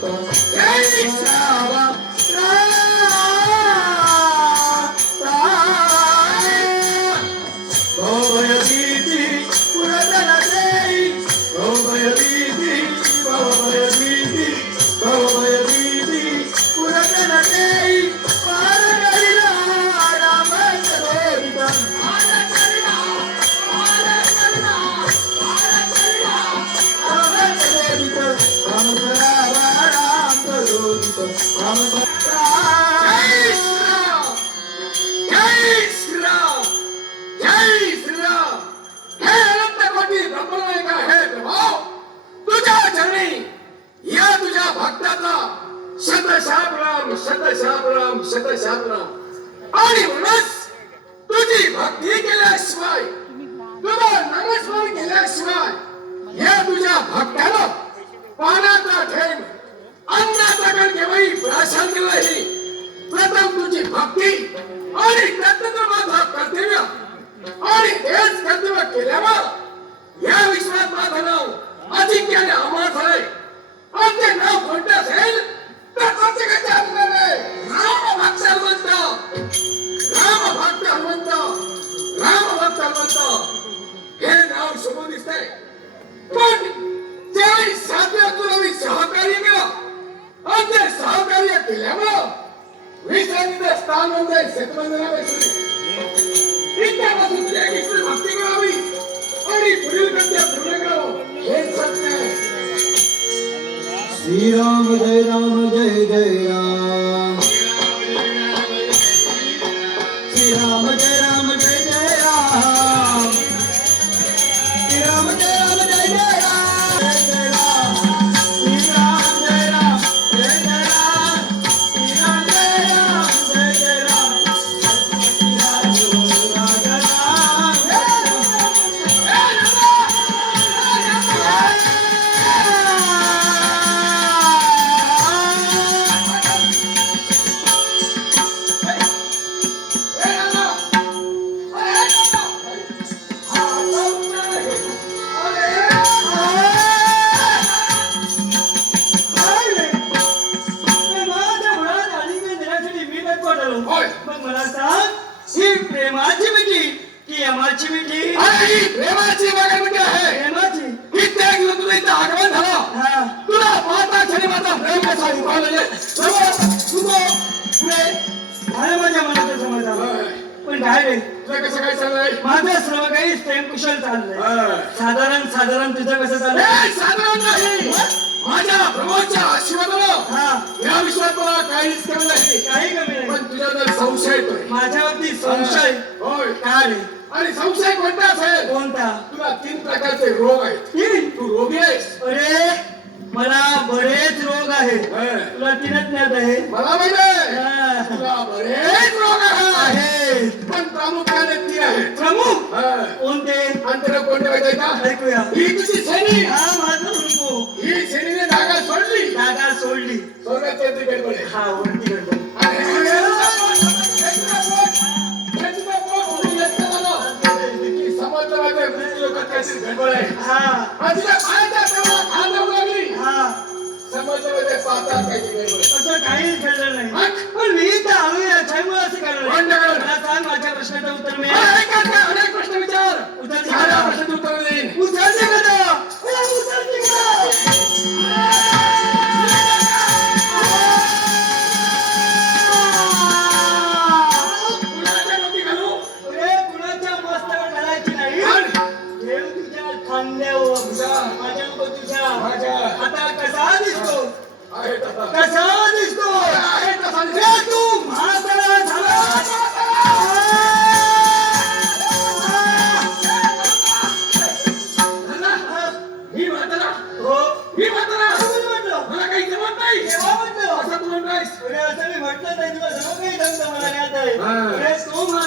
Эй, शत शाबराम शत शाबराम शत शाबराम आणि म्हणूनच तुझी भक्ती केल्याशिवाय तुला नमस्कार केल्याशिवाय या तुझ्या भक्ताला पाण्याचा थेंब अन्नाचा कण केव्हाही प्राशन केलाही प्रथम तुझी भक्ती आणि कर्तव्य माझा कर्तव्य आणि हेच कर्तव्य केल्यावर या विश्वात माझं नाव अधिक्याने अमर झाले. सहकार्य केल्यामुळं विश्रांतीचं स्थान म्हणजे शेतबंधना प्रेमाची मिठी. की यमाची मिठी. ही प्रेमाची बघा म्हणजे आहे. प्रेमाची कित्येक दिवस तुला इथं आगमन झाला. हा. तुला पाहता क्षणी माझा प्रेम कसा. सर्व तुझं पुढे झालं माझ्या मनाचं समाधान. पण काय रे? तुला कसं काय चाललंय? माझं सर्व काही प्रेमकुशल चाललंय. होय. साधारण साधारण तुझं कसं चाललंय? साधारण नाही. माझ्या प्रभूच्या आशीर्वादानं हा. या विश्वात मला काहीच कमी नाही. काही संशय? होय. का रे? आणि संशय कोणता असेल? कोणता? तुला तीन प्रकारचे रोग आहेत. तीन? तू रोगी आहेस. अरे मला बरेच रोग आहेत. तुला तीनच ज्ञात आहे मला माहिती. तुला बरेच रोग आहेत. पण प्रामुख्याने तीन आहेत. प्रमुख. कोणते? तुला कोणते ऐकूया. ही तुझी हा माझं लोकात काहीतरी गडबड आहे हा आणि तुझ्या पायाच्या तेवढा खांद जाऊ लागली हा समजलं माहिती आहे, पाहतात काहीतरी गडबड आहे. असं काहीच घडलं नाही? पण मी तर आलो असं कोणत्या वेळेला? मला सांग माझ्या प्रश्नाचं उत्तर मी ऐका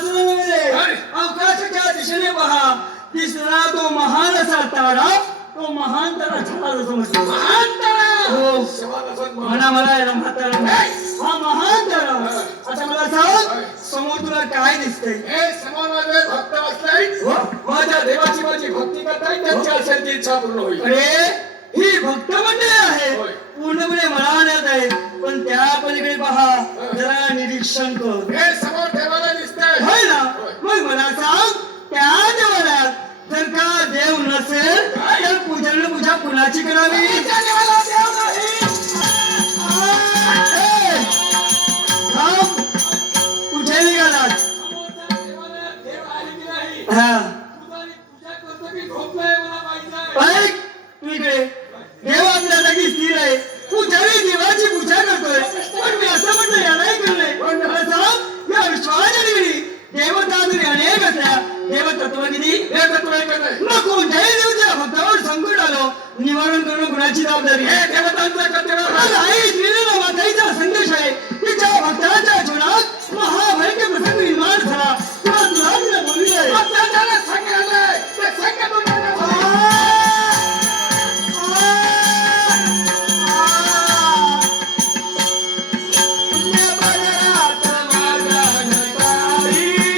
काय? अवकाशाच्या दिशेने पहा. दिसला तो महान असा तारा तो महान तारा. म्हटलं म्हातारा हो. सांग मला. म्हणा मला याला म्हातारा हा! महान तलाव आता मला सांग समोर तुला काय दिसतंय? हे भक्त बसलाय हो? माझ्या देवाची माझी भक्ती करताय त्यांची असेल ती इच्छा पूर्ण होईल. अरे! ही भक्त मंडळी आहे. पूर्णपणे मनाण्यात आहे पण त्या पलीकडे पहा जरा निरीक्षण कर. 立ちくらみ आलो निवारण करणं कुणाची जबाबदारी? हे आहे देवतांचा कर्तव्य आज आहे. श्रीराम माताईचा संदेश आहे. तिच्या भक्ताच्या जीवनात महान